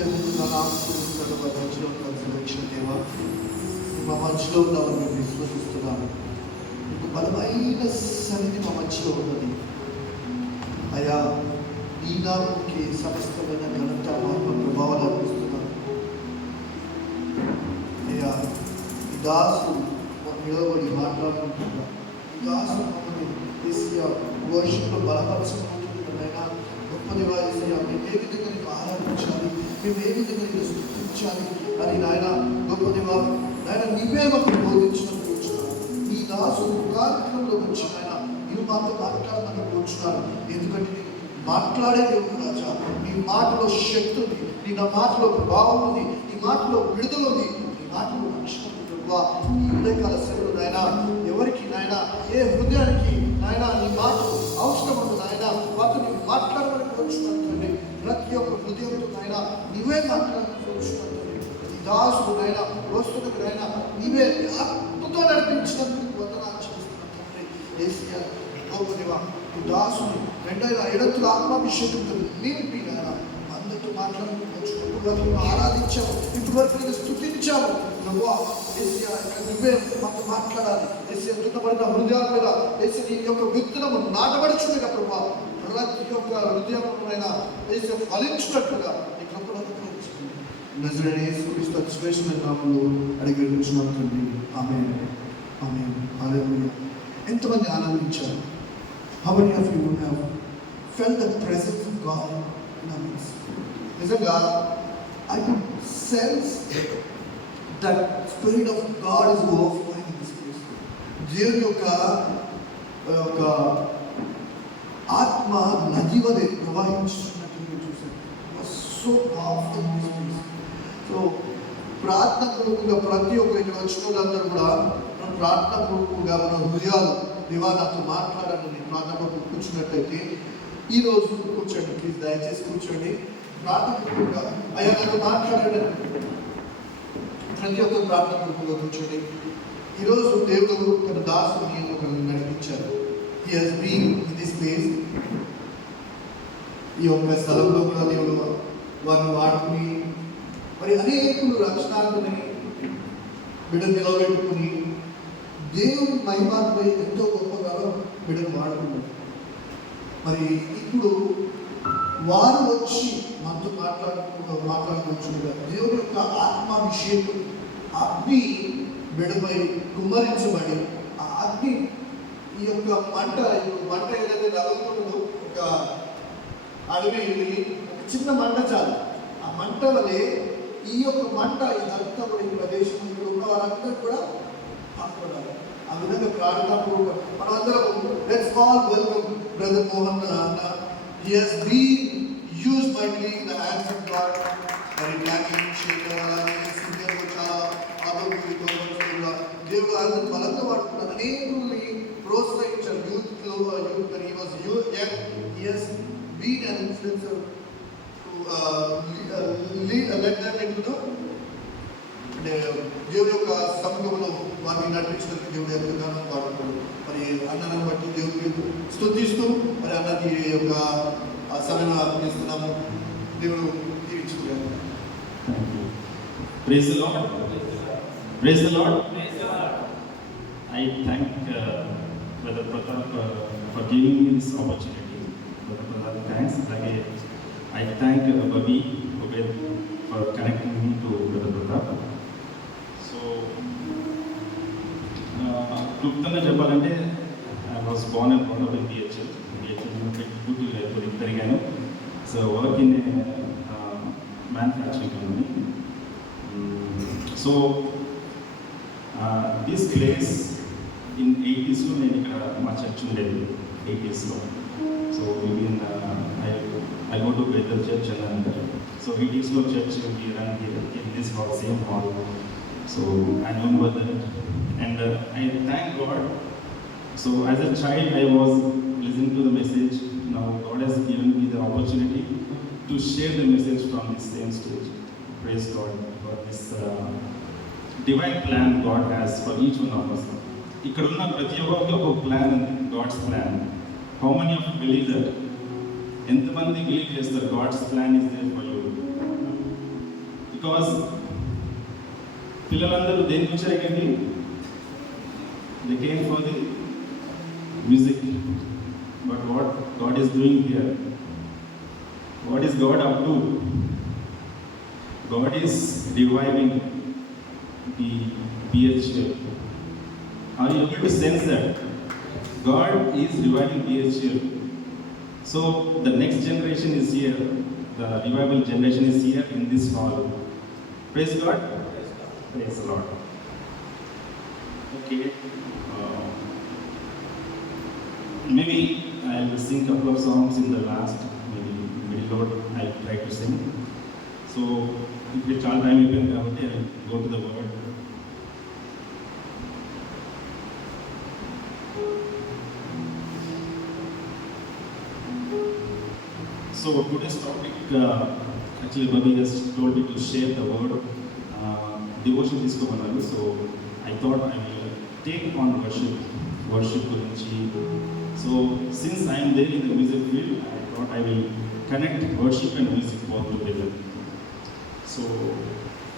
వెళ్ళే ముందు నా ఆశీర్వదించాడు మా మధ్యలో కలిసి వచ్చిన దేవా, మా మధ్యలో ఉన్నామని మేము విశ్వసిస్తున్నాము. మీకు బలమైన సన్నిధి మా మధ్యలో ఉన్నది అయ్యా. ఈ నామకి సమస్తమైన ఘనత మహిమ ప్రభావాలు అర్పిస్తున్నాను అయ్యా. ఈ దాసు నిలబడి మాట్లాడుకుంటున్నా, ఈ దాసు మమ్మల్ని ఏసయ్యా వర్షంలో బలపరచబోతున్నాయినా గొప్ప దేవా ఏసయ్యా, మేము ఏ విధంగా నీకు ఆరాధించాలి, మేము ఏ విధంగా నీకు స్తుతించాలి అని నాయన గొప్ప దేవా నాయన నీవే మాకు బోధించినట్టు వచ్చున్నాను. ఈ దాసు కార్యక్రమంలో వచ్చి నాయన నీవు మాతో మాట్లాడమని కూర్చున్నాను. ఎందుకంటే మాట్లాడే దేవుడు రాజా, నీ మాటలో శక్తి ఉంది, నీ నా మాటలో ప్రభావం ఉంది, నీ మాటలో విడుదల ఉంది, నీ మాటలో రక్షణ ఉంది. ఈ ఉదయకాల సేవలు నాయన ఎవరికి నాయన ఏ హృదయానికి నాయన నీ మాట అవసరం ఉంది నాయన వాటితో నీవు మాట్లాడమని కోరుచున్నాను. ప్రతి ఒక్క హృదయంతో నాయన నీవే మాట్లాడమని కోరుచున్నాను. ఈ దాసుడు నాయన వస్తున్నది నాయన నీవే ఆత్మతో నడిపించినందుకు వందనాలు చేస్తున్నాను తండ్రి. ఏసయ్యా గొప్ప దేవా, ఈ దాసుని రెండైనా ఎడతుల ఆత్మాభిషేకంతో నింపి నాయన అందరితో మాట్లాడుకుంటూ ఆరాధించాము, ఇప్పటి వరకు నేను స్తుతించాము. నువ్వే మాతో మాట్లాడాలి. ఏసీ దున్నబడిన హృదయాల మీద ఏసీ నీ యొక్క విత్తనము నాటబడుచుండగా ప్రభా ప్రతి యొక్క హృదయమైనా ఏసీ ఫలించినట్లుగా నీ కృపను నజరేయుడైన యేసుక్రీస్తు శ్రేష్ఠమైన నామములో అడిగి వేడుకుంటున్నాను తండ్రి. ఆమేన్, ఆమేన్, హల్లెలూయా. ఎంతమంది ఆనందించారు? How many of you have felt the presence of God in our midst? నిజంగా I could sense that spirit of God is overflowing in this place. దేవుని యొక్క ఆత్మ నది వలె ప్రవహించుతున్నట్టు నేను చూశాను. So powerful in this place. So ప్రార్థన పూర్వకంగా ప్రతి ఒక్కరు ఇక్కడ వచ్చిన వాళ్ళందరూ కూడా మనం ప్రార్థన పూర్వకంగా మన హృదయాలు దేవా నాతో మాట్లాడాలని ప్రార్థన పూర్వకంగా కూర్చున్నట్లయితే ఈరోజు కూర్చోండి, ప్లీజ్ దయచేసి కూర్చోండి. ప్రార్థన పూర్వకంగా అయ్యా నాతో మాట్లాడాలని ప్రతి ఒక్కరు ప్రార్థన పూర్వకంగా కూర్చోండి. ఈరోజు దేవుడు తన దాసుని ఒకరిని నడిపించారు. He has been in this place. ఈ యొక్క స్థలంలో కూడా దేవుడు వారిని వాడుకుని మరి అనేకులు రక్షణార్థమై బిడ్డను నిలబెట్టుకుని దేవుని మహిమాపై ఎంతో గొప్పగా బిడ్డను వాడుకున్నారు. మరి ఇప్పుడు వారు వచ్చి మనతో మాట్లాడుకుంటుండగా దేవుని యొక్క ఆత్మాభిషేకం అగ్ని బిడ్డపై కుమ్మరించబడి ఆ అగ్ని ఈ యొక్క మంట ఏదైతే రగులుతుందో ఒక అడవి చిన్న మంట చాలు. ఆ మంట వలె ఈ యొక్క మంట ఇదంతా కూడా ఈ ప్రదేశం ఉన్న వారందరూ కూడా పాల్గొనాలి. ఆ విధంగా ప్రార్థనాపూర్వక మనమందరం let's all welcome brother Mohan అన్న. He has been used mightily in the hands of God. మరి ట్యాకింగ్ చేయగలగాలి, సింగర్లు చాలా ఆరోగ్యంగా దేవుడు అందరూ బలంగా వాడుతున్నారు. అనేకుల్ని ప్రోత్సహించారు. యూత్ మరి he was youth, yet he has been an influencer let them into the అంటే దేవుడి యొక్క సంఘంలో వారిని నడిపించడానికి దేవుడు ఎంతగానో వాడుతున్నాడు. మరి అన్నను బట్టి దేవుడికి స్తుతిస్తూ మరి అన్నది యొక్క సమయం అర్పిస్తున్నాము. దేవుడు దీవించుకున్నాము. Praise the Lord. Praise the Lord. I thank Brother Pratap for giving me this opportunity. Brother Pratap, thanks. Again, I thank Babi for connecting me to Brother Pratap. So, క్లుప్తంగా చెప్పాలంటే I was born and brought up in DHL. DHL పెరిగాను. So, work in a manufacturing company. So, this place in 80s లో నేను ఇక్కడ మా చర్చ్ ఉండేది 80s లో. So I go to Bethel Church and so 80s లో church we run here in this hall, same hall. So I remember that and I thank God. So as a child I was listening to the message. Now God has given me the opportunity to share the message from this same stage. Praise God for this divine plan God has for each one of us. ఇక్కడ ఉన్న ప్రతి ఒక్కరికి ఒక plan ఉంది, God's plan. How many of you believe that? ఎంతమంది believe చేస్తారు God's plan is there for you? Because పిల్లలందరూ దేనికి వచ్చారు ఇక్కడికి? They came for the music. But what God is doing here? What is God up to? God is reviving the PHL. Are you able to sense that? God is reviving PHL. So the next generation is here. The revival generation is here in this hall. Praise God. Praise the Lord. Okay. Maybe I will sing a couple of songs in the last, maybe middle road I'll try to sing. So ఇప్పుడు చాలా time అయిపోయింది కాబట్టి I go to the word. So today's topic actually Bobby has told me to share the word. Devotion తీసుకోమన్నారు. So I thought I will take on worship గురించి. So since I'm there in the music field, I thought I will connect worship and music both together. So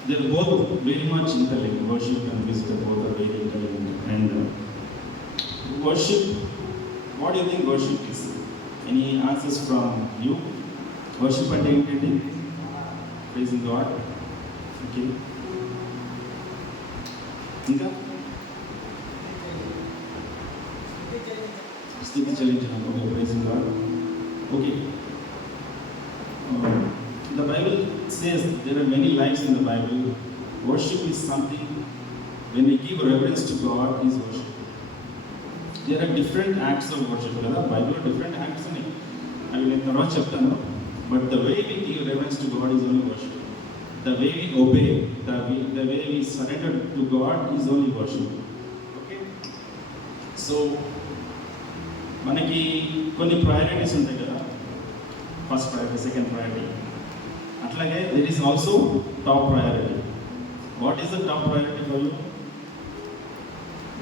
they are both very much interlinked. Worship and music are both are very interlinked. And worship, what do you think worship is? Any answers from you? Worship and identity, praising God. Okay. Inka? Sthiti Chalinjana. Okay, praising God. Okay. The Bible says there are many lives in the Bible. Worship is something, when we give reverence to God, is worship. There are different acts of worship. There are Bible different acts in it. I will not chapter, but the way we give reverence to God is only worship. The way we obey, the way we surrender to God is only worship. Okay. So మనకి కొన్ని ప్రయారిటీస్ ఉంటాయి కదా. First priority, second priority. అట్లాగే there is also top priority. What is the top priority for you?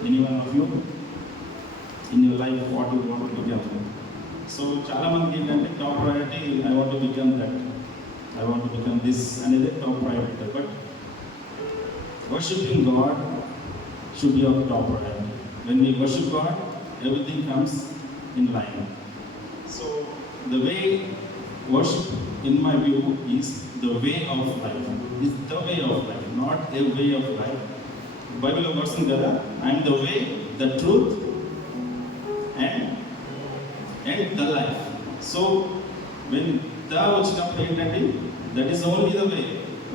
Any one of you in your life, what you want to become? So చాలా మందికి ఏంటంటే top priority, I want to become that, I want to become this అనేది top priority. But worshiping God should be our top priority. When we worship God, everything comes in line. So the way worship, in my view, is the way of life. Is the way of life, not a way of life. Bible verse in there, I am the way, the truth, and the life. So when the vachinappudu entante, that is only the way.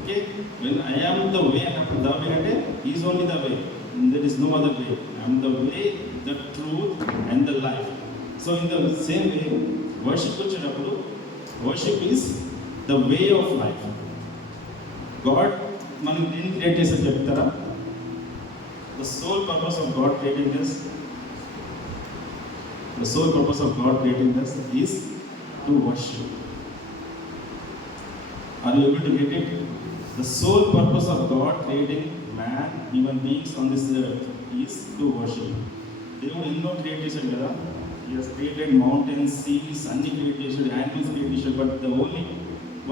Okay, when I am the way and the way ante, he is only the way. There is no other way. I am the way, the truth, and the life. So in the same way, worship vachinappudu, worship is the way of life. God మనం దేన్ని క్రియేట్ చేశారు చెప్తారా? The sole purpose of God creating us, the sole purpose of God creating us is to worship. Are you able to get it? The sole purpose of God creating man, human beings on this earth, is to worship. దేవుడు ఎన్నో క్రియేట్ చేశాడు కదా. He has created mountains, seas, అన్ని క్రియేట్ చేశాడు, animals create చేశాడు. But the only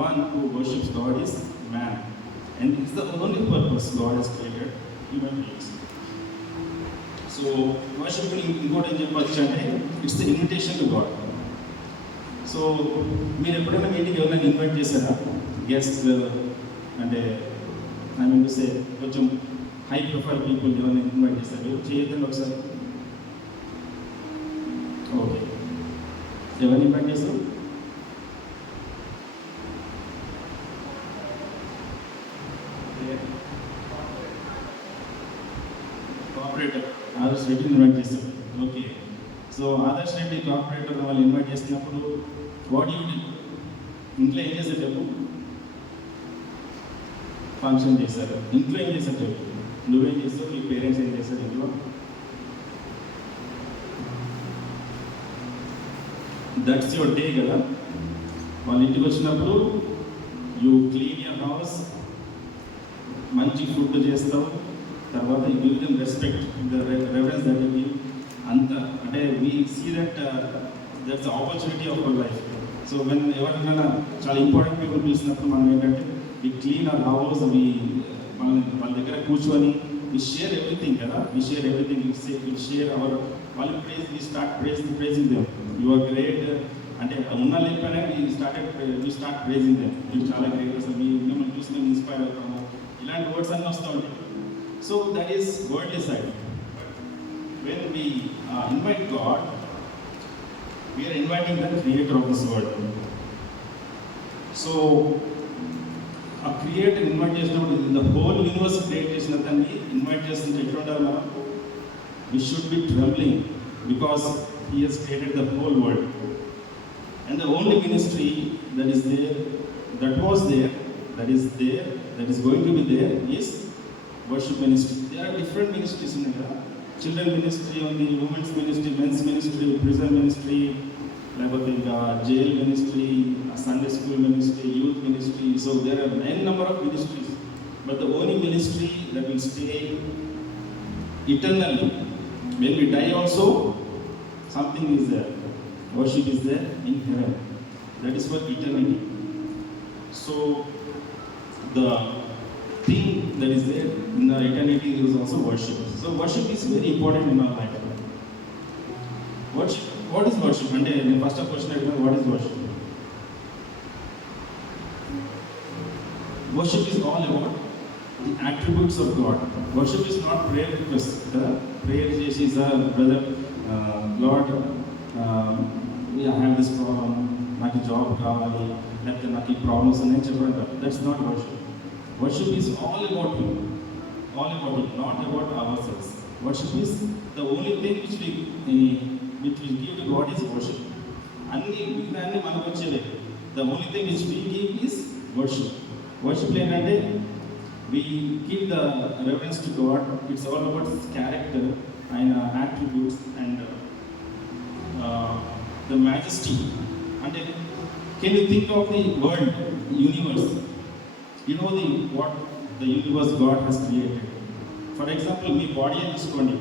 one who worships God is man. And it's the only purpose God has created human beings. So worship ఇంకోటి ఏం చెప్పచ్చు అంటే, it's the invitation to God. So మీరు ఎప్పుడైనా మీ ఇంటికి ఎవరైనా ఇన్వైట్ చేశారా? గెస్ట్ అంటే ఐ మీన్ టు సే కొంచెం హై ప్రొఫైల్ పీపుల్ ఎవరైనా ఇన్వైట్ చేశారు? చేయొద్దండి ఒకసారి. ఓకే, ఎవరిని ఇన్వైట్ చేస్తారు? కోఆపరేటర్ ఆదర్శ్ రెడ్డిని ఇన్వైట్ చేస్తారు. ఓకే, సో ఆదర్శ్ రెడ్డి కోఆపరేటర్ వాళ్ళు ఇన్వైట్ చేసినప్పుడు వాట్ యూ డి? ఇంట్లో ఏం చేశారు చెప్పు? ఫంక్షన్ చేశారు. ఇంట్లో ఏం చేశారు చెప్పు? నువ్వేం చేస్తావు? నీ పేరెంట్స్ ఏం చేస్తారు ఇంట్లో? దట్స్ యువర్ డే కదా. వాళ్ళ ఇంటికి వచ్చినప్పుడు యూ క్లీన్ యువర్ హౌస్, మంచి ఫుడ్ చేస్తావు, తర్వాత you give them respect, the reference that you give. అంత అంటే we see that that's opportunity of our life. So so when ఎవరికైనా చాలా ఇంపార్టెంట్ పీపుల్ పిలిచినప్పుడు మనం ఏంటంటే వి క్లీన్ అవర్ హౌస్, వాళ్ళ దగ్గర కూర్చొని వి షేర్ ఎవ్రీథింగ్ కదా, we share everything, we share our వాళ్ళు praise, we start praising them, you are great అంటే ఉన్నా లేకపోయినా వి స్టార్ట్ ప్రేజింగ్ దెమ్, మీరు చాలా గ్రేట్, అసలు మిమ్మల్ని చూసి మేము ఇన్స్పైర్ అవుతాము, ఇలాంటి వర్డ్స్ అన్నీ వస్తూ ఉంటాయి. So that is worldly side. When we invite God, we are inviting the creator of this world. So a creator invite చేసినప్పుడు the whole universe create చేసిన దాన్ని ఇన్వైట్ చేస్తుంటే ఎట్లా ఉండాలి మనం? We should be trembling because he has created the whole world. And the only ministry that is there, that was there, that is going to be there is worship ministry. There are different ministries in India. Children ministry ఉంది, women's ministry, men's ministry, prison ministry, లేకపోతే ఇంకా jail ministry, Sunday school ministry, youth ministry. So there are n number of ministries, but the only ministry that will stay eternally, when we die also, something is there, worship is there in heaven, that is for eternity. So the thing that is there in our eternity is also worship. So worship is very important in our life. Worship, what is worship? And the first question I know, what is worship? Worship is all about the attributes of God. Worship is not prayer request. Prayer is brother, Lord, I have this problem, నాకు జాబ్ కావాలి, లేకపోతే నాకు ఈ ప్రాబ్లమ్స్ అని చెప్పండి. That's not worship. Worship is all about Him, not about ourselves. Worship is the only thing which we give to God is worship. అన్ని విజ్ఞాన్ని మనకు వచ్చేది. The only thing which we give is worship. Worship ఏంటంటే we give the reverence to God. It's all about His character and attributes and the majesty. And can you think of the world, universe? You know what the universe God has created. For example, మీ బాడీ తీసుకోండి.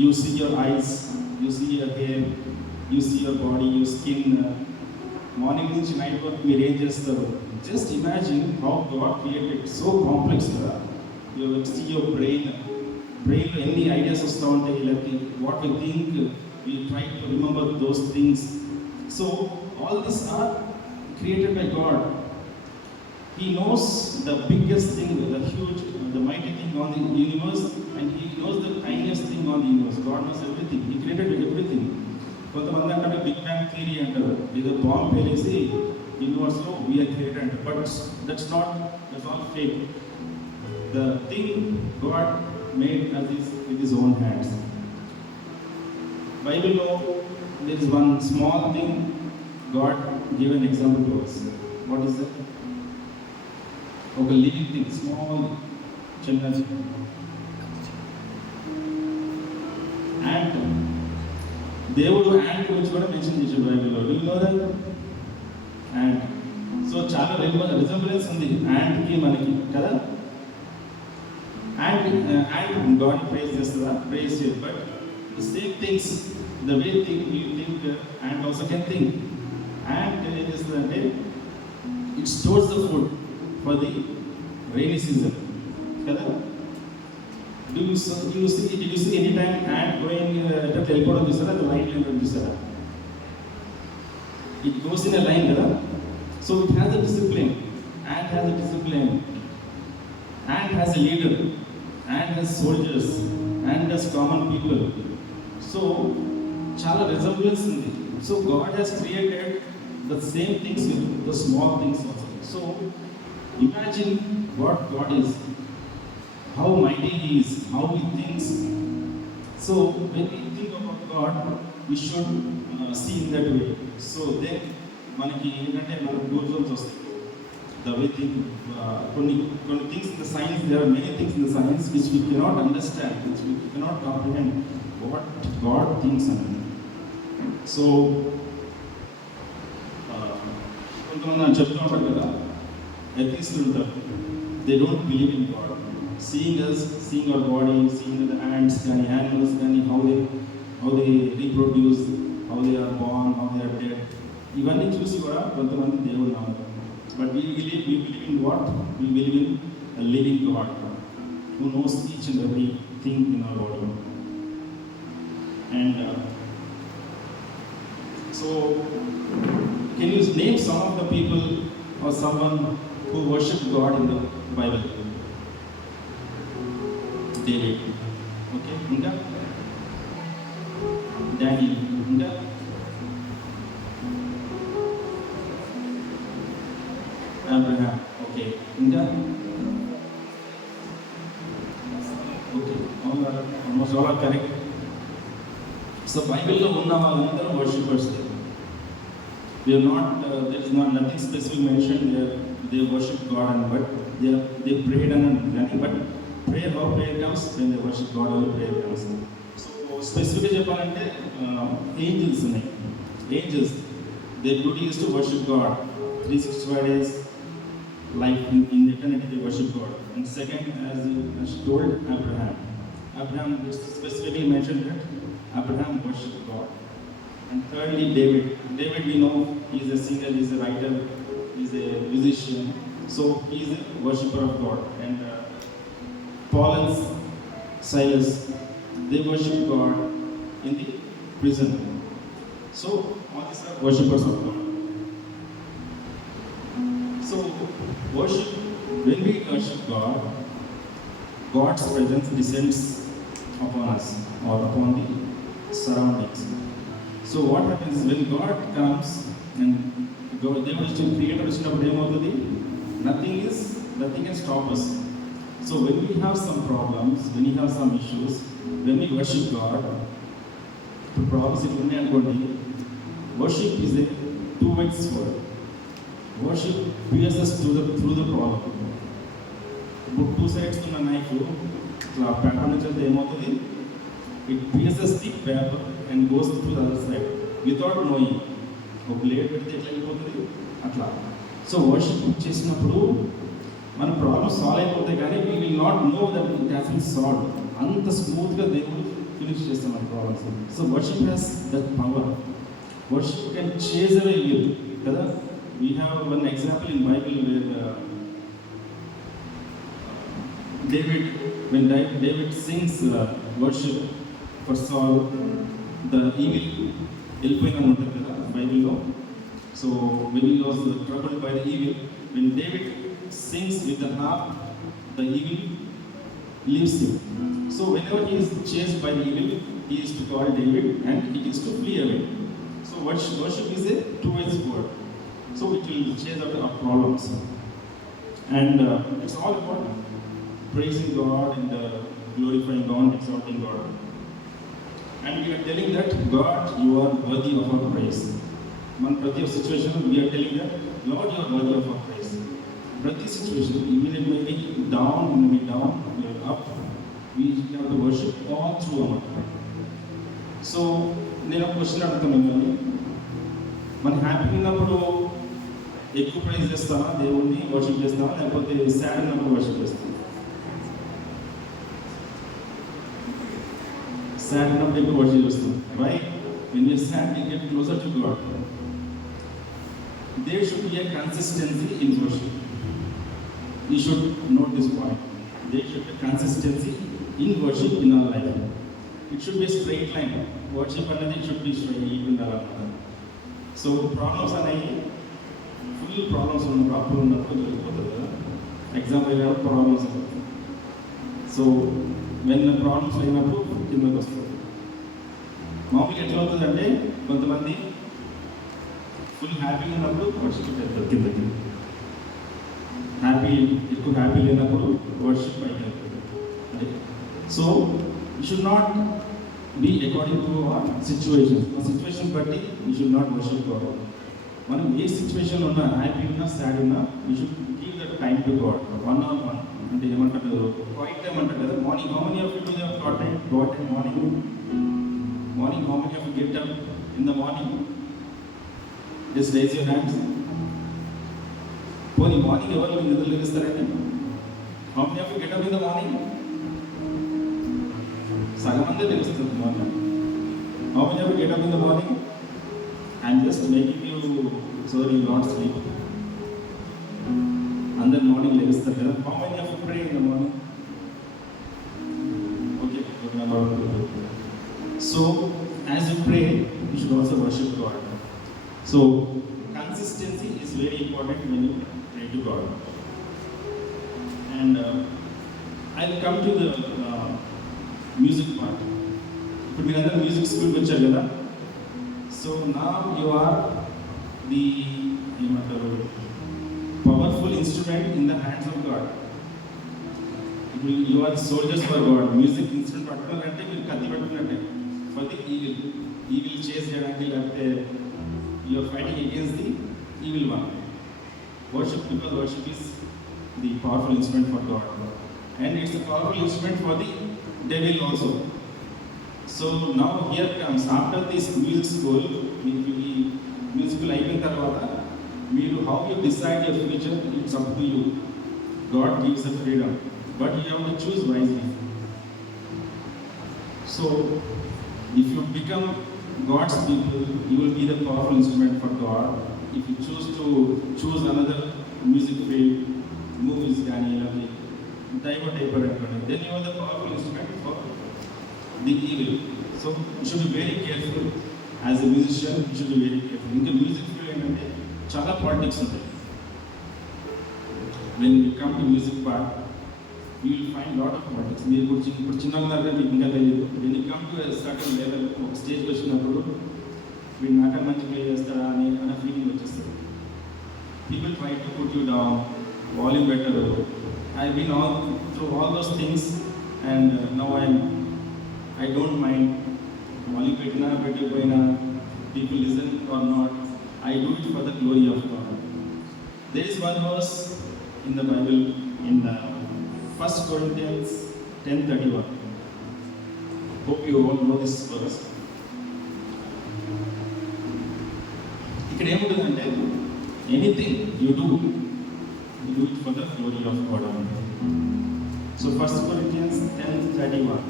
You see your eyes, you see your hair, you see your body, your skin. Morning నుంచి night వరకు మీరు ఏం చేస్తారు? Just imagine how God created, so complex కదా. You see your బ్రెయిన్లో ఎన్ని ideas వస్తూ ఉంటాయి, లేకపోతే what you think, you try to remember those things. So all this are created by God. He knows the biggest thing, the huge, the mighty thing on the universe, and He knows the tiniest thing on the universe. God knows everything. He created everything. కొంతమంది అంటే big bang theory అంటారు, ఏదో bomb పేలేసి యూనివర్స్లో we are created అంటారు. But that's all fake. The thing God made with his own hands. బైబిల్లో there is one small thing God give an example to us. What is that? ఒక living thing, small, చిన్న ant. దేవుడు ant గురించి కూడా mention చేశాడు బైబిల్లో. Do you know that? Ant. So చాలా resemblance ఉంది యాంట్కి మనకి కదా. యాంట్ గాడ్ ప్రేజ్ చేస్తుందా? ప్రేజ్ చేయదు. But the same things, the way you think ant also can think. Ant ఏం చేస్తుందంటే it stores the food for the rainy season, kada. Did you see any time ant going at helpodam chusara, the line line chusara? It goes in a line, kada. So it has a discipline. Ant has a discipline. Ant has a leader. Ant has soldiers. Ant has common people. So chala resemblance undi. So God has created the same things with the small things also. So imagine what God is, how mighty He is, how He thinks. So when we think about God, we should see in that way. So then మనకి ఏంటంటే మనకు గూస్బంప్స్ వస్తాయి. The way కొన్ని things in the science, there are many things in the science which we cannot understand, which we cannot comprehend what God thinks and so కొంతమంది చెప్తూ ఉంటారు కదా, atheists ఉంటారు. They don't believe in God. Seeing us, seeing our body, seeing the ants, animals, how they reproduce, how they are born, how they are dead, ఇవన్నీ చూసి కూడా కొంతమంది దేవుడు నమ్మకం. But we believe in what? We believe in a living God who knows each and every thing in our world. And so, can you name some of the people or someone who worship God in the Bible? David. Okay, ఇంకా Daniel. ఇంకా Abraham. Okay, ఇంకా okay, almost all are correct. So Bible లో ఉన్న వాళ్ళందరూ worshippers. They are not. There is not nothing specific mentioned. They worship God, and but they prayed and but prayer, how prayer comes when they worship God, how prayer comes. So specifically చెప్పాలంటే angels ఉన్నాయి. Angels, their duty is to worship God 365 days. Life in eternity they worship God. And second, as told Abraham specifically mentioned that Abraham worshipped God. And thirdly, David, we know he is a singer, he is a writer, he is a musician, so he is a worshipper of God. And Paul and Silas, they worship God in the prison. So all these are worshippers of God. So worship, when we worship God, God's presence descends upon us or upon the surroundings. So what happens when God comes and God, they will still create a system of the nothing can stop us. So when we have some problems, when we have some issues, when we worship God, the problems it will not go. Worship is a two-way sword. Worship pierces through the problem. But two sides to the knife, it pierces the paper and goes to the other side without knowing. ఒక బ్లేడ్ పెడితే ఎట్లా అయిపోతుంది అట్లా. So worship చేసినప్పుడు మన problem solve అయిపోతాయి, కానీ we will not know that it has been solve. అంత స్మూత్గా దేవుడు ఫినిష్ చేస్తాం మన problems. So worship has that power. Worship can change away evil కదా. We have one example in Bible where David sings worship for Saul, the evil వెళ్ళిపోయిందని ఉంటుంది కదా బైబిల్లో. So when he was troubled by the evil, when David sings with the harp, the evil leaves him. So whenever he is chased by the evil, he is to call David and he is to flee away. So worship is a two-way sword. So it will chase out our problems. And it's all about praising God and glorifying God, exalting God. And we are telling that God, you are worthy of our praise. Man prati situation we are telling that Lord, you are worthy of our praise. Prati situation, even it may be down, up, we have to worship all through our life. So నేను క్వశ్చన్ అడుగుతాను మిమ్మల్ని, మన హ్యాపీ ఉన్నప్పుడు ఎక్కువ ప్రైజ్ చేస్తామా దేవుణ్ణి వర్షిప్ చేస్తామా, లేకపోతే సాడ్ ఉన్నప్పుడు వర్షిప్ చేస్తామా? Sad enough to worship చేస్తాం, right? When you are sad, you get closer to God. There should be a consistency in worship. You should note this point. There should be consistency in worship in our life. It should be a straight line. Worship అనేది should be straight ఉండాలన్నమాట. So problems అనేవి full problems ఉన్నప్పుడు అప్పుడు ఉన్నప్పుడు దొరికిపోతుంది కదా. Example problems. So when problems అయినప్పుడు కిందకి వస్తుంది. మామూలుగా ఎట్లా అవుతుందంటే కొంతమంది ఫుల్ హ్యాపీగా ఉన్నప్పుడు వర్షిప్ వెళ్తారు కిందకి, ఎక్కువ హ్యాపీ లేనప్పుడు వర్షిప్ పైకి వెళ్తారు. అంటే so you should not be according to our situation. ఆ సిచ్యువేషన్ బట్టి you should not worship God. మనం ఏ సిచ్యువేషన్లో ఉన్నా, హ్యాపీ ఉన్నా, సాడ్ ఉన్నా, you should give that time to God. 1-on-1 అంటే ఏమంటారు, క్వైట్ టైం అంటారు కదా. Morning how many of you do your God time morning? How many of you get up in the morning? Just raise your hands. పోనీ morning ఎవరు నిద్ర లేస్తారండి? How many of you get up in the morning? సగం మందే తెలుస్తుంది morning. How many of you get up in the morning? I'm just making you so that you not sleep. అందరు మార్నింగ్ లేస్తారు కదా. How many of you pray in the morning? Okay, good number of people. So as you pray, you should also worship God. So consistency is very important when you pray to God. And I'll come to the music part. ఇప్పుడు మీరందరూ మ్యూజిక్ స్కూల్కి వచ్చారు కదా. So నా you are the ఏమంటారు powerful instrument in the hands of God. ఇప్పుడు you are soldiers for God. Music instrument పట్టుకున్నారంటే మీరు కత్తి పట్టుకున్నట్టే ఫర్ ది ఈవిల్ చేస్ చేయడానికి, లేకపోతే you are fighting against the evil one. Worship, because worship is the powerful instrument for God and it's a powerful instrument for the devil also. So now here comes, after this music school, musical అయిపోయిన తర్వాత మీరు how you decide your future, it's up to you. God gives us freedom, but you have to choose wisely. So if you become God's people, you will be the powerful instrument for God. If you choose another music field, movies కానీ లేకపోతే divert అనుకోండి, then you are the powerful instrument for the evil. So you should be very careful as a musician. You should be very careful. ఇంకా music field ఏంటంటే చాలా పాలిటిక్స్ ఉంటాయి. when you come to music part, you will find lot of politics. మీరు ఇప్పుడు చిన్నగా మీకు ఇంకా తెలియదు. when you come to a certain level, ఒక స్టేజ్కి వచ్చినప్పుడు వీడు నాకన్నా మంచి ప్లే చేస్తారా అనే ఫీలింగ్ వచ్చేస్తుంది. people try to put you down, volume better. I've been through all those things, and now I don't mind volume pettina pettipoina, people listen or not. I do it for the glory of God. There is one verse in the Bible in 1 Corinthians 10:31. Hope you all know this verse. ఇక్కడ ఏముంటుందంటే anything you do it for the glory of God. So 1 Corinthians 10:31.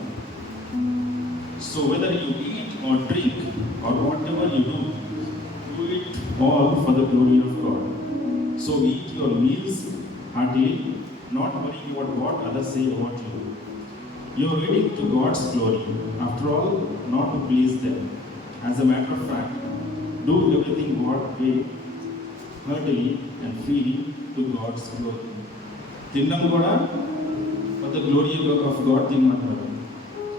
So whether you eat or drink or whatever you do it all for the glory of God. So eat your meals heartily, not worrying about what others say about you. You are eating to God's glory. After all, not to please them. As a matter of fact, do everything God's way, heartily and freely to God's glory. తినడం కూడా for the glory of God తినమంటారు.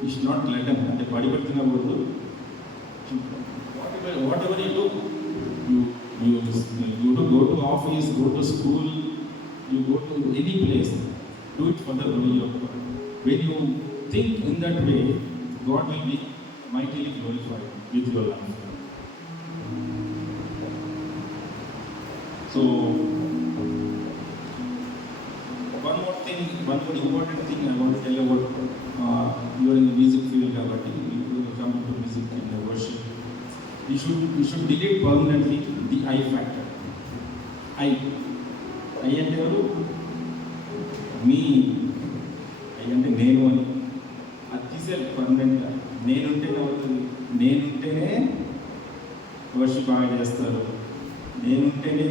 You should not let them, అంటే పడిపెట్టి తినకూడదు. Whatever you do, you go to office, go to school, you go to any place, do it for the glory of God. When you think in that way, God will be mightily glorified with your life. So one more important thing I want to tell you about, you are in the music field, కాబట్టి you will come to music and worship. You should delete permanently the I factor. I అంటే ఎవరు? మీ I అంటే నేను అని అది తీసేయాలి పర్మనెంట్గా. నేనుంటేనే అవుతుంది. నేనుంటేనే వర్షిప్ బాగా చేస్తారు. నేనుంటేనే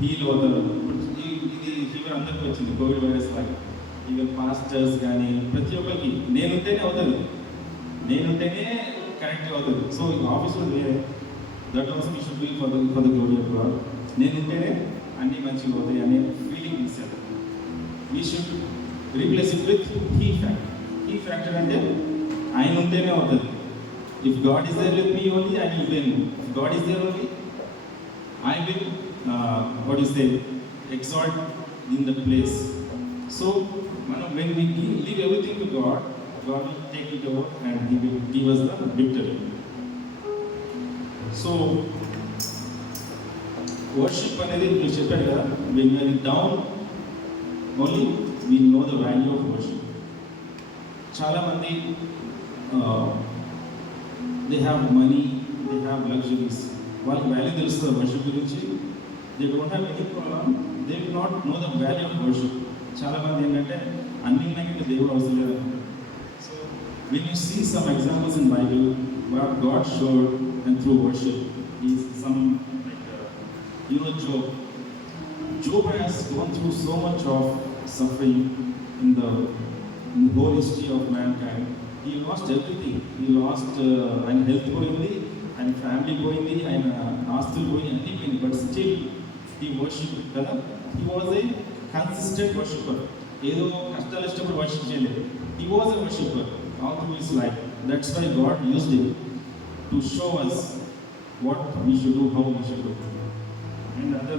హీల్ అవుతారు. ఇది ఫీవర్ అందరికీ వచ్చింది, కోవిడ్ వైరస్ లాగా. ఇక పాస్టర్స్ కానీ ప్రతి ఒక్కరికి నేనుంటేనే అవుతుంది, నేనుంటేనే కరెక్ట్గా అవుతుంది. సో ఆఫీస్లో వేరే that also you should be for the glory of God. నేనుంటేనే అన్నీ మంచిగా అవుతాయి అనే ఫీలింగ్ తీసేది. We should replace it with he factor. He factor అంటే ఆయన ఉంటేనే అవుతుంది. If God is there with me only I will win. If God is there only I will, what you say, exalt in the place. So, when we leave everything to God, God will take it over and He will give us the victory. So, worship అనేది మీరు చెప్పారు కదా, when you are down, only we know the value of worship. చాలా మంది they have money, they have luxuries. వాళ్ళకి value తెలుస్తుంది worship గురించి. They don't have any problem, they will not know the value of worship. చాలామంది ఏంటంటే అన్ని ఉన్నాయంటే దేవుడు అవసరం లేదనుకుంటారు. So when you see some examples in Bible what God showed and through worship is some Job. Job has gone through so much of suffering in the whole history of mankind. He lost everything. He lost and health going, and family going, and hostel going, anything. But still, he worshipped. He was a consistent worshipper. ఏదో కష్టాలు ఇష్టపడి వర్షిప్ చేయలేదు. He was a worshipper all through his life. That's why God used him to show us what we should do, how we should do. And other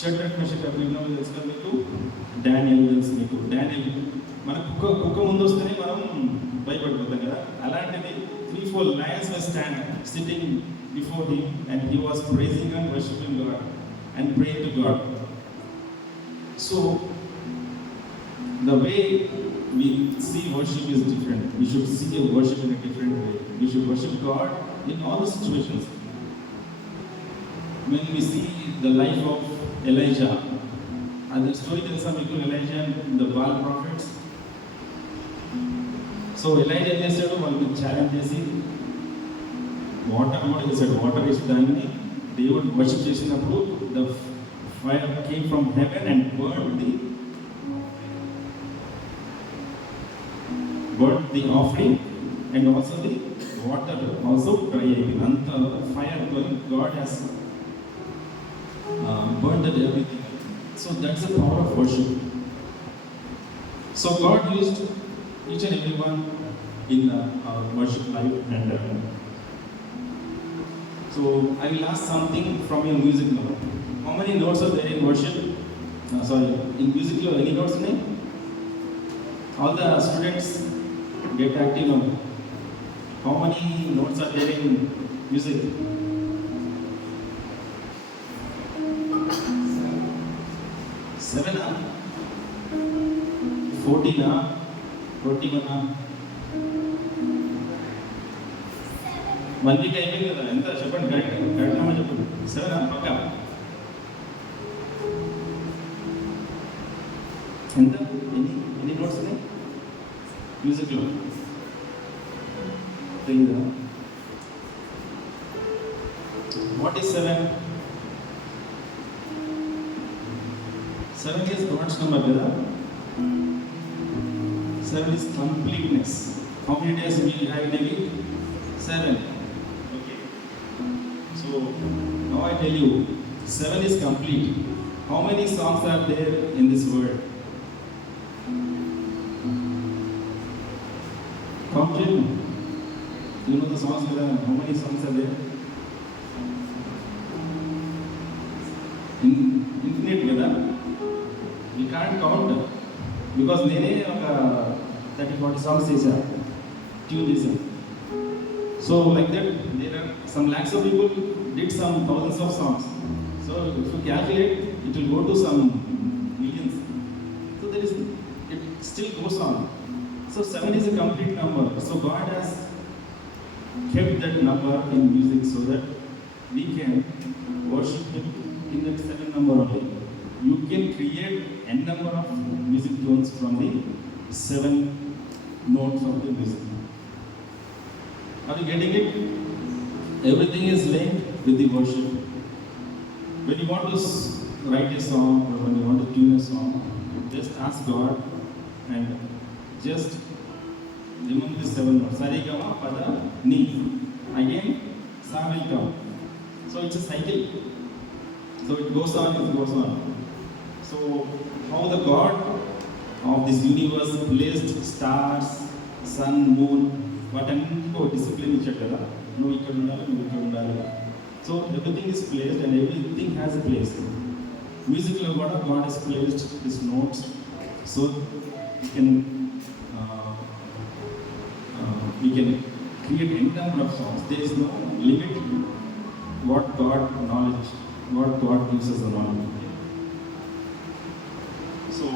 Shadrach, Meshach, Abednego తెలుసు మీకు, డానియల్ తెలుసు మీకు. డానియల్ మన కుక్క ముందు వస్తేనే మనం భయపడిపోతాం కదా, అలాంటిది 3-4 lions were sitting before him, and he was praising and worshiping God and praying to God. So the way we see worship is different. We should see worship in a different way. We should worship God in all the situations. When we see the life of Elijah, and the story tells us about Elijah and the Baal prophets. So Elijah చేశాడు, వాళ్ళని ఛాలెంజ్ చేసి వాటర్ కూడా చేశాడు. వాటర్ వేసి దాన్ని దేవుడు వర్షిప్ చేసినప్పుడు the fire came from heaven and burned the offering, and also the water also dry అయిపోయింది. అంత fire God has burned everything. So that's the power of worship. So God used each and everyone in our worship life. And so I will ask something from your music now. How many notes are there in worship? In music, any notes in it? All the students get active now. How many notes are there in music? 7 14 41 1 week అయిపోయింది కదా, ఎంత చెప్పండి, కరెక్ట్గా చెప్పండి. 7 పక్క ఎంత, ఎన్ని నోట్స్ ఉన్నాయి మ్యూజిక్లో తెలియదా? What is 7? 7 is God's number కదా. 7 is completeness. How many days we have in a week? 7. Okay. So now I tell you, 7 is complete. How many songs are there in this world? Count it. You know the songs there. How many songs are there? Infinite కదా. We can't count because నేనే ఒక 30-40 songs చేశాను, ట్యూన్ చేశాను. So like that there are some lakhs of people did some thousands of songs. So if you calculate, it will go to some millions. So it still goes on. So 7 is a complete number. So God has kept that number in music so that we can worship Him in that 7 number only. You can create n number of music tones from the 7 notes of the music. Are you getting it? Everything is linked with the worship. When you want to write a song or when you want to tune a song, just ask God and just remember the 7 notes. Sarigama, Pada, Ni. Again, Sa will come. So it's a cycle. So it goes on, it goes on. So how the God of this universe placed stars, sun, moon, వాటన్నిటికీ ఒక డిసిప్లిన్ ఇచ్చాడు కదా, నువ్వు ఇక్కడ ఉండాలి, నువ్వు ఇక్కడ ఉండాలి. So everything is placed and everything has a place. మ్యూజిక్లో కూడా God has placed his notes so we can create any number of songs. There is no limit what God knowledge, what God gives us the knowledge. So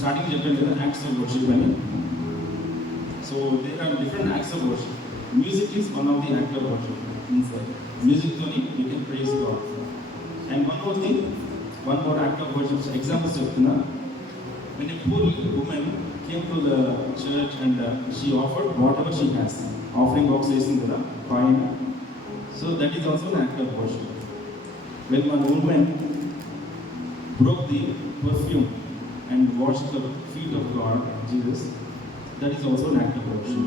starting చెప్పాను కదా, acts of worship అని. So there are different acts of worship. Music is one of the acts of worship inside. Music toni we can praise God. And one more thing, one more act of worship. Examples చెప్తున్నా. When a poor woman came to the church and she offered whatever she has. Offering box is in the coin. So that is also an act of worship. When one woman broke the perfume and washed the feet of God, Jesus, that is also an act of worship.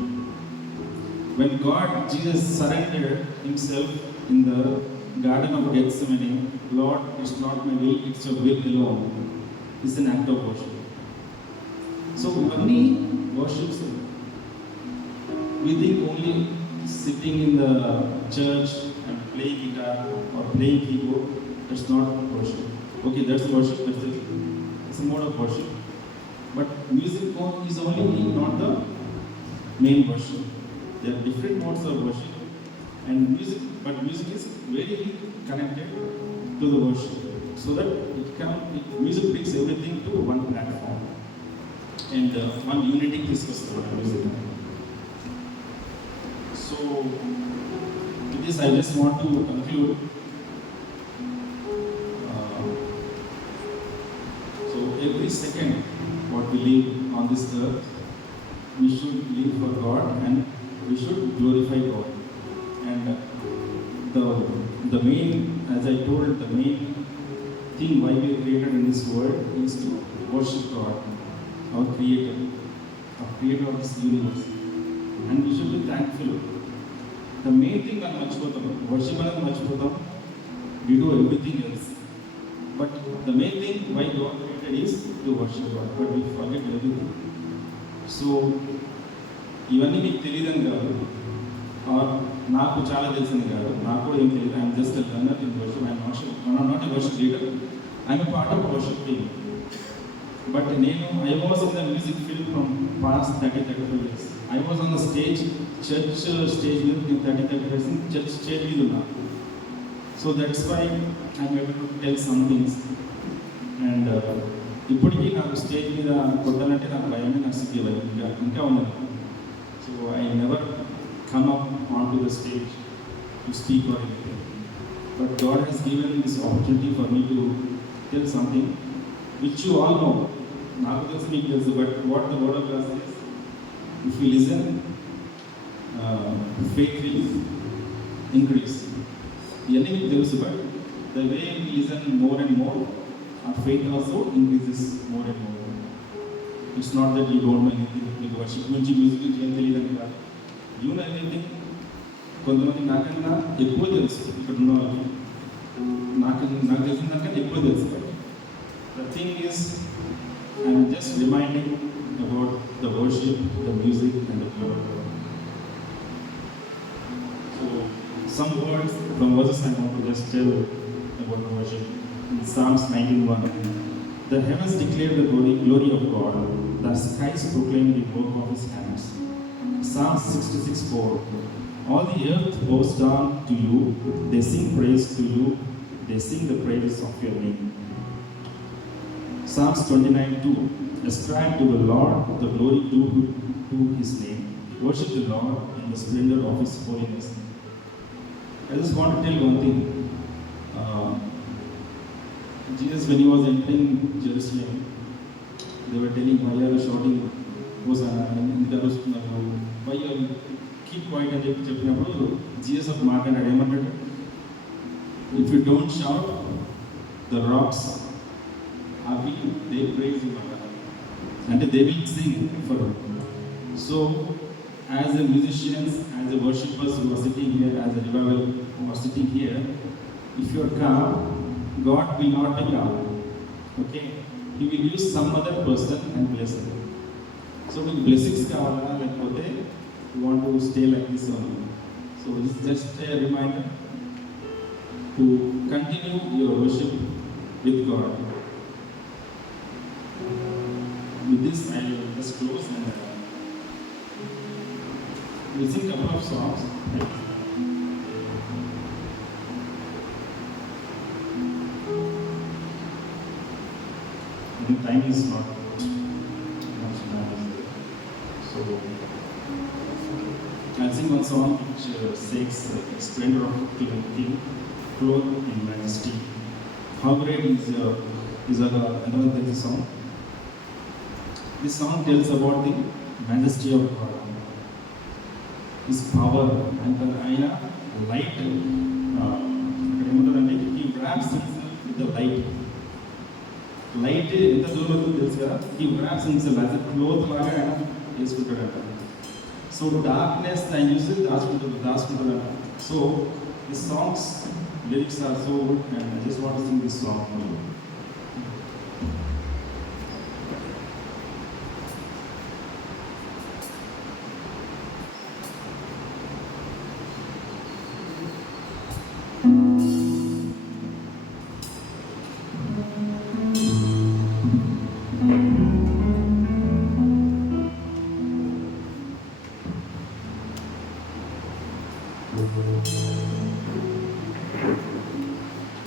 When Jesus surrendered himself in the Garden of Gethsemane, Lord, it's not my will, it's your will alone. It's an act of worship. So only worships, we think only sitting in the church and playing guitar or playing keyboard, that's not worship. Okay, that's worship, it's a mode of worship. But music is only not the main worship. There are different modes of worship, and music is very connected to the worship, so that music brings everything to one platform, and one unity is music. So with this, I just want to conclude. So every second what we live on this earth, we should live for God and we should glorify God. And the main, as I told, the main thing why we are created in this world is to worship God, our Creator of this universe. And we should be thankful. The main thing on worship and we do everything else. But the main thing why God created is to worship God, but we forget everything. So ఇవన్నీ మీకు తెలియదని కాదు, నాకు చాలా తెలిసింది కాదు, నాకు కూడా ఏం తెలియదు. I'm just learner in worship. I'm not a worship leader, I'm a part of worship team. But I was in the music field from past 30-35 years. I was on the stage, church stage మీద 30-35 years church stage మీద ఉన్నా. So that's why I'm able to tell some things. And ఇప్పటికీ నాకు స్టేజ్ మీద కొట్టాలంటే నాకు భయమే, నాకు సిగ్గే భయం ఇంకా ఉన్నది. So I never come up onto the stage to speak or anything. But God has given this opportunity for me to tell something which you all know. Not just me, but what the word of God says. If you listen, faith will increase. The enemy tells you, but the way we listen more and more, our faith also increases more and more. It's not that you don't know anything. మీకు వర్షిప్ నుంచి మ్యూజిక్ నుంచి ఏం తెలియదని కాదు. You know anything. కొంతమంది నాకన్నా ఎక్కువ తెలుసు, ఇక్కడ ఉన్న వాళ్ళకి నాకు తెలిసిన దానికన్నా ఎక్కువ తెలుసు. The thing is I'm just reminding about the worship, the music and the flow. So some words from versus I want to just tell about the worship. In Psalms 19:1, the heavens declare the glory of God, the skies proclaim the work of His hands. Psalms 66:4, all the earth bows down to you, they sing praise to you, they sing the praises of your name. Psalms 29:2, ascribe to the Lord the glory due to His name, worship the Lord in the splendor of His holiness. I just want to tell one thing. Jesus, when He was entering Jerusalem, they were telling, why are you shouting Hosanna? Why you keep quiet అని చెప్పినప్పుడు జీసస్ ఒక మాట అన్నాడు. ఏమంటాడు? If you don't shout, the rocks they praise you అంటారు. అంటే they will sing for you. So as a musicians, as a worshippers who are sitting here, as a revival who are sitting here, if you are calm, God will not be calm. Okay? He will use some other person and bless them. So మీకు బ్లెస్సింగ్స్ కావాలా, లేకపోతే you want to stay like this only? So it's just a reminder to continue your worship with God. With this, I will just close and we'll sing a couple of songs. The time is not much time is there. So I'll sing one song which says, splendor of King, clothed in majesty. How great is another song. This song tells about the majesty of God, His power, and ఆయన light. ఇక్కడ ఏమంటారంటే He wraps himself with the light. Light ఎంత దూరం తెలుసు కదా, He wraps himself as a cloth లాగా ఆయన వేసుకుంటాడంట. సో డార్క్నెస్ ఆయన చూసి దాచుకుంటాడంట. So the songs lyrics are so good and I just want to sing this song.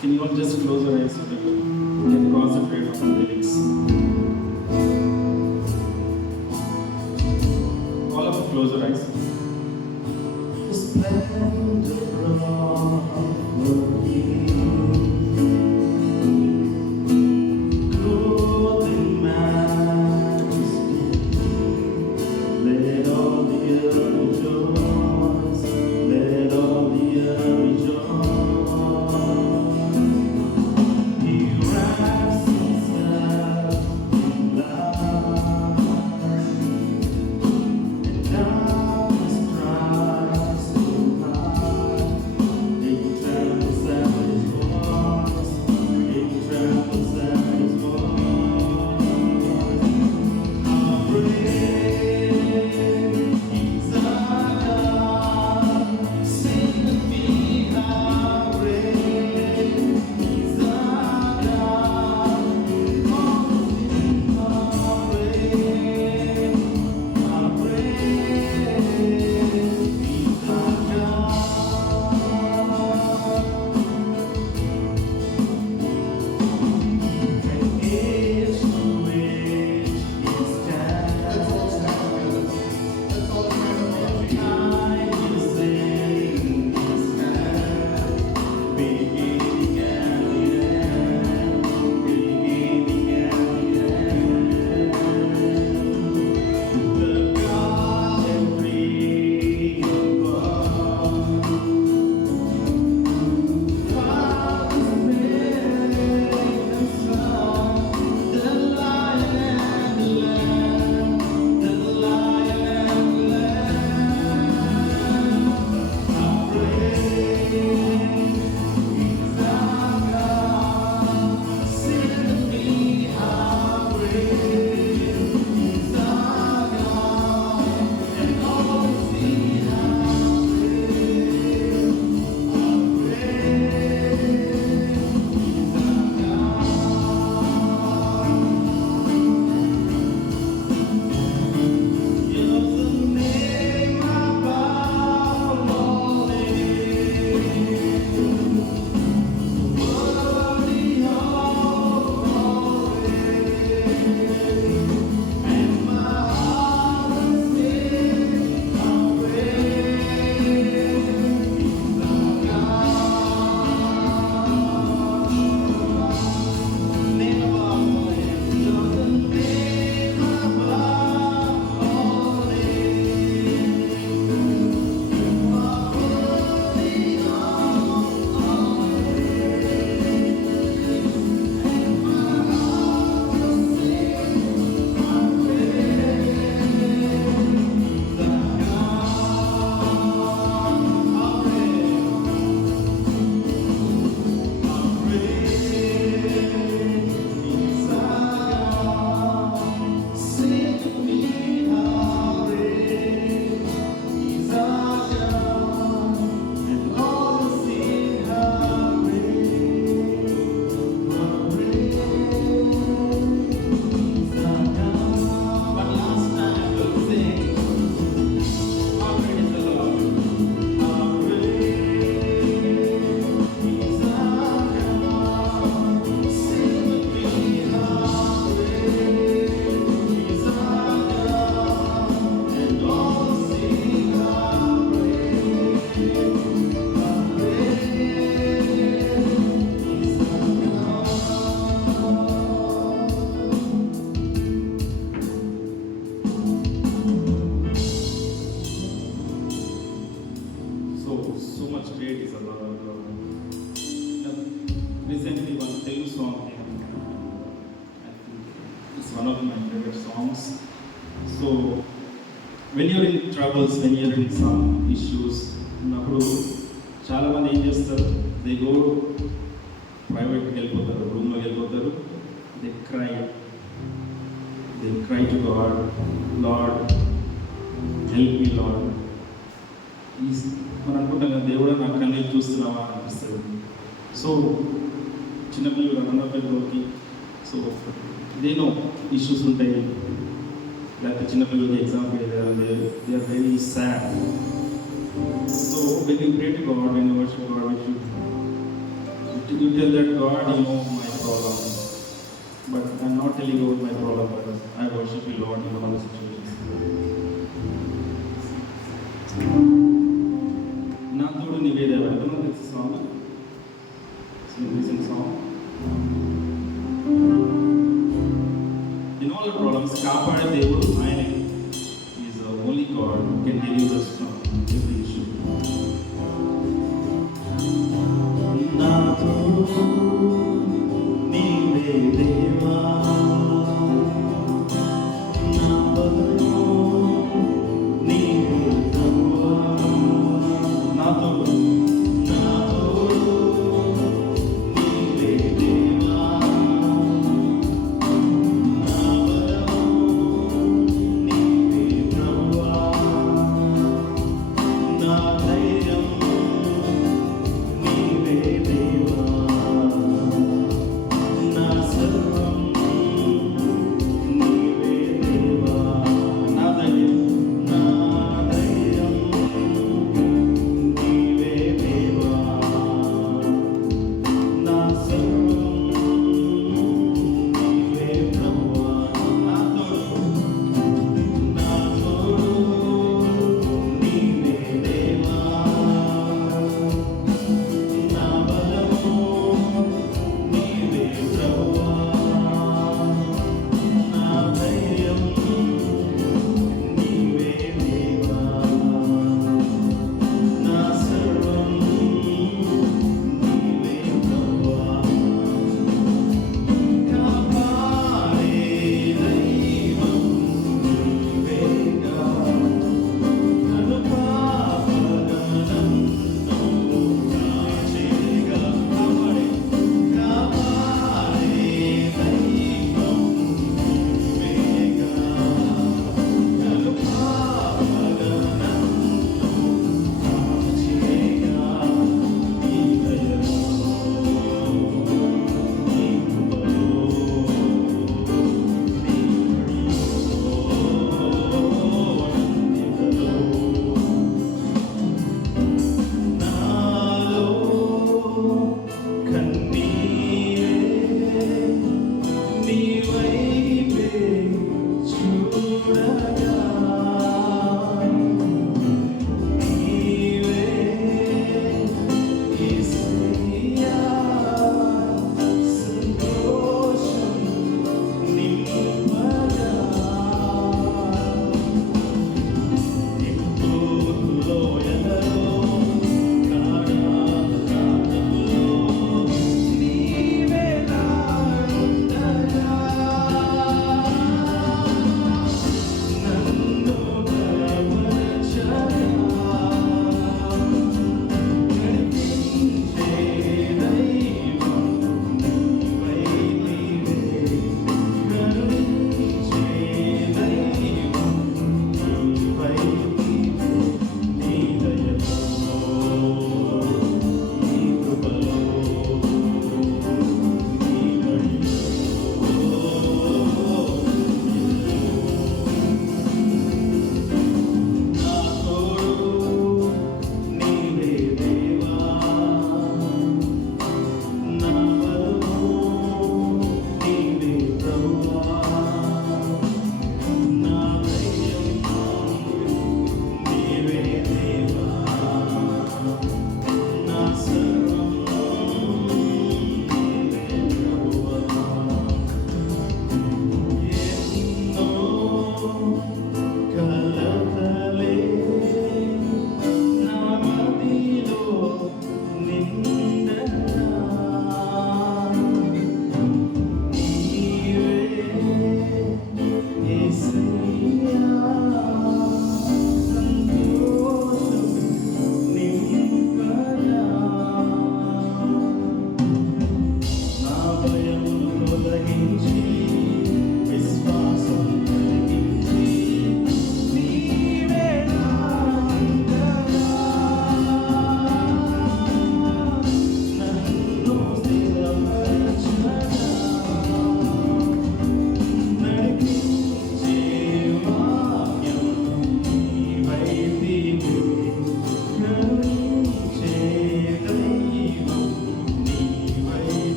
Can you all just close your eyes so that you can concentrate on the lyrics? All of you close your eyes. The splendor of the King, clothed in majesty, let all the earth rejoice, let all the earth rejoice. He wraps himself in love, and darkness tries to hide. He trembles at his voice, so much great is about our God. Recently, one Telugu song came. I think it's one of my favorite songs. So, when you're in troubles, when you're in some issues, ఉన్నప్పుడు చాలా మంది ఏం చేస్తారు, they go ప్రైవేట్కి వెళ్ళిపోతారు, రూమ్లోకి వెళ్ళిపోతారు, they cry to God, lord help me lord. మనం అనుకుంటాం కదా, దేవుడు నాకు కన్నీళ్ళు చూస్తున్నావా అనిపిస్తుంది. సో చిన్నపిల్లలు అన్నపిల్లలకి సో ఇదేనో ఇష్యూస్ ఉంటాయి, లేకపోతే చిన్నపిల్లలకి exam they are very sad. So when you pray to God, when you worship God, you tell that God, you know my problem, but I'm not telling you my problem, but I worship you Lord in all the situations. నా తోడు నీవే దేవా, everyone this song, recent song. In all the problems, కాపాడే దేవుడు ఆయనే. He is the only God who can deliver us from every issue. నా తోడు నీవే దేవా, నా బలము నీవే ప్రభువా. నా తోడు నీవే దేవా, నా బలము నీవే ప్రభువా. నా ధైర్యం నీవే దేవా, నా సర్వం నీవే దేవా. నా ధైర్యం నీవే దేవా, నా సర్వం నీవే ప్రభువా. నా తోడు నీవే దేవా,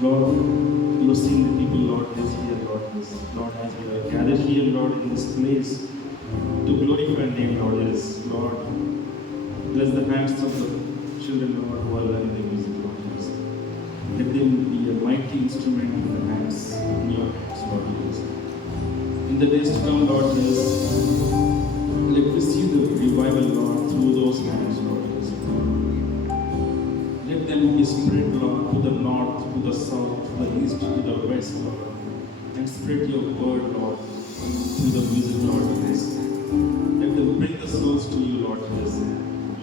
Lord, you have seen the people, Lord, is here, Lord, is Lord, as we are gathered here, Lord, in this place to glorify your name, Lord, is Lord. Bless the hands of the children, Lord, who are learning the music, Lord, is. Let them be a mighty instrument in the hands, in your hands, Lord, is. In the days to come, Lord, is. Let me see the revival, Lord, through those hands, Lord, is. Let them be spread, Lord, to the north, to the south, to the east, to the west, Lord, and spread your word, Lord, through the music, Lord, is. Let them bring the souls to you, Lord, is.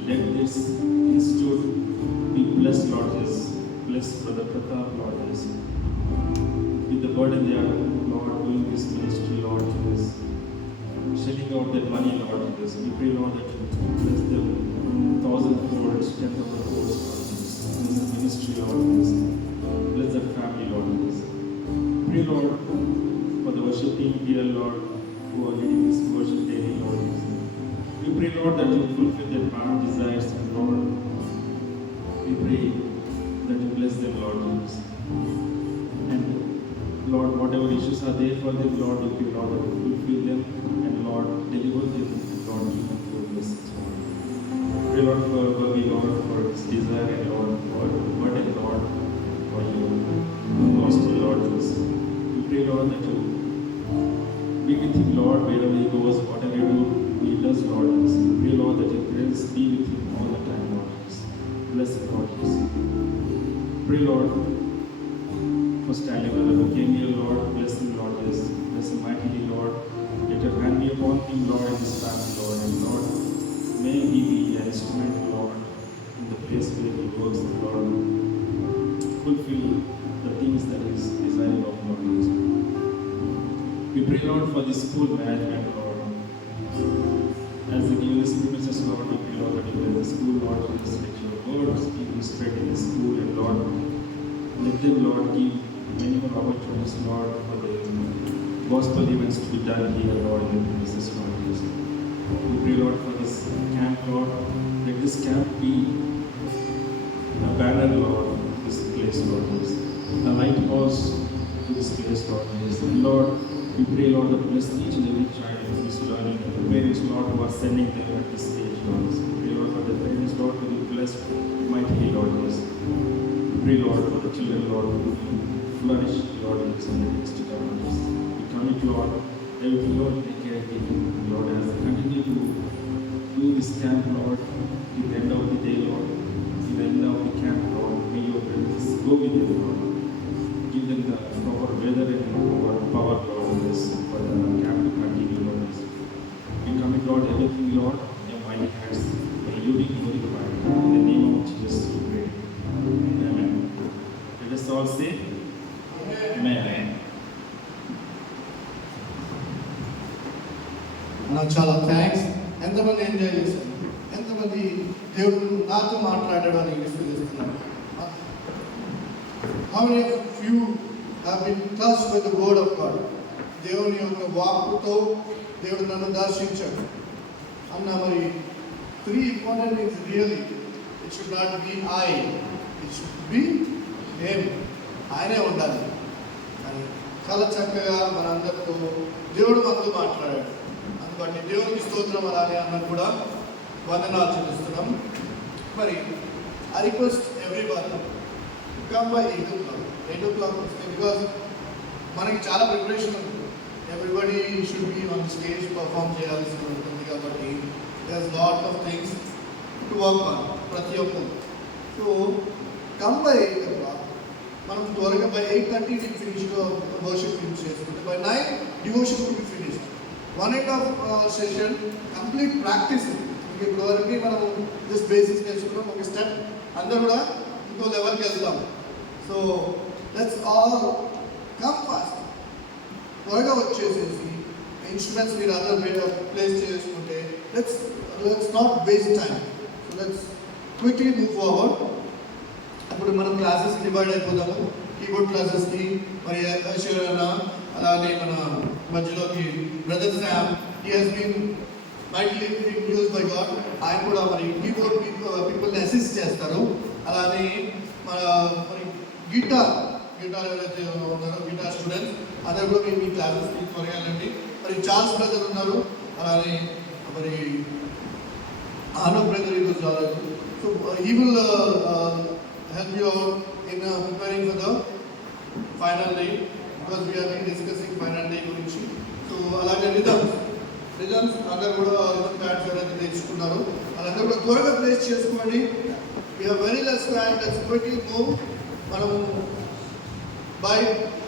Let this institute be blessed, Lord, is. Bless Brother Pratap, Lord, is. With the burden they are, Lord, doing this ministry, Lord, is. Shelling out that money, Lord, is. We pray, Lord, that you bless them 1,000-fold, 10,000-fold, Lord, is. Ministry, Lord, is. Bless that family, Lord, is. Pray, Lord, for the worship team here, Lord, who are leading this worship daily, Lord, is. We pray, Lord, that you fulfill their heart desires, and Lord, we pray that you bless them, Lord, Jesus. And Lord, whatever issues are there for them, Lord, we pray, Lord, that you fulfill them, and Lord, deliver them, Lord, give them your blessings, Lord. Pray, Lord, for Bobby, Lord, for his desire, and Lord, for burden, Lord, for your gospel, Lord, Jesus. We pray, Lord, that you be with him, Lord, wherever he goes, whatever he does, Lord, Jesus. We pray, Lord, that your presence be with him all the time, Lord, Jesus. Bless him, Lord, Jesus. Pray, Lord, for Stanley, brother, who came here, Lord, bless him, Lord, Jesus. Bless him mightily, Lord. Let your hand be upon him, Lord, and his family, Lord, and Lord, may he be an instrument, Lord, in the place where he works, Lord. Fulfill the things that is desiring of Lord, Jesus. We pray, Lord, for the school management, Lord. As they give this premises, Lord, we pray, Lord, that you bless the school, Lord, Jesus. Let your words be spread in the school, and Lord, let them, Lord, give many more opportunities, Lord, for the gospel events to be done here, Lord, in the premises, Lord, Jesus. We pray, Lord, for this camp, Lord. Let this camp be a banner, Lord, to this place, Lord, Jesus. A lighthouse to this place, Lord, Jesus. And Lord, we pray, Lord, that bless each and every child who is learning, and the parents, Lord, who are sending them at this stage, Lord. We pray, Lord, for the parents, Lord, to be blessed mightily, Lord, Jesus. We pray, Lord, for the children, Lord, who will flourish, Lord, in the next to come, Lord. We commit, Lord, everything, Lord, take care of them, Lord, as they continue to do this camp, Lord, in the end of the day, Lord, in the end of the camp, Lord, may your presence go with them, Lord. Give them the proper weather and proper power, Lord, for the camp to continue, Lord. We commit, Lord, everything, Lord, in your mighty hands. May you be glorified. In the name of Jesus, we pray. Amen. Let us all say, Amen. నాకు చాలా థ్యాంక్స్. ఎంతమంది ఎంజాయ్ చేశారు? ఎంతమంది దేవుడు నాతో మాట్లాడాడు అని ఫీల్ చేస్తున్నారు? How many of you have been touched by the word of God? దేవుని యొక్క వాక్కుతో దేవుడు నన్ను దర్శించాడు అన్న మరి 3 important things really. It should not be I. It should be him. ఆయనే ఉండాలి. అని చాలా చక్కగా మనందరితో దేవుడు మనతో మాట్లాడాడు. అందుకని దేవునికి స్తోత్రం అలానే అన్నది కూడా వందనాలు చెల్లిస్తున్నాం. మరి I request everyone to come by 8 o'clock. 8 o'clock వస్తే బికాస్ మనకి చాలా ప్రిపరేషన్ ఉంటుంది. Everybody should be on stage perform చేయాల్సి ఉంటుంది కాబట్టి there's lot of things to work on ప్రతి ఒక్కరు. సో come by 8 o'clock. మనం త్వరగా by 8:30 we finish వర్షిప్ ఫినిష్ చేసుకుంటే by 9 devotion will be finished. 1.5 session complete practice. ఇప్పుడు వరకు మనం జస్ట్ బేసిక్స్ నేర్చుకున్నాం. ఒక స్టెప్ అందరూ కూడా ఇంకో లెవెల్కి వెళ్తాం. So let's all come fast. త్వరగా వచ్చేసేసి ఇన్స్ట్రుమెంట్స్ మీరు అందరూ ప్లేస్ చేసుకుంటే let's not waste time. So let's quickly move forward. ఇప్పుడు మనం క్లాసెస్ డివైడ్ అయిపోతాము. కీబోర్డ్ క్లాసెస్కి మరి అశోరణ, అలానే మన మధ్యలోకి brother Sam, he has been mightily used by God. ఆయన కూడా మరి కీబోర్డ్ పీపుల్ని అసిస్ట్ చేస్తారు. అలానే మన మరి గిటార్ గిటార్ ఎవరైతే ఉన్నారో గిటార్ స్టూడెంట్స్ అందరూ కూడా మీ క్లాసెస్కి త్వరగా వెళ్ళండి. మరి చార్ల్స్ బ్రదర్ ఉన్నారు, అలానే మరి ఆనో బ్రదర్ ఈరోజు రాలేదు. So he will help you out in preparing for the final day, because we're been discussing final day గురించి. సో అలాగే రిజల్ట్స్ అందరూ కూడా రిజల్ట్ ప్యాడ్స్ ఎవరైతే తెచ్చుకున్నారో వాళ్ళందరూ కూడా త్వరగా ప్లేస్ చేసుకోండి. We're very less time, let's quickly move. మనము by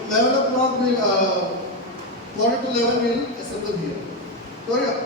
11 o'clock, 11 we'll assemble here. So yeah.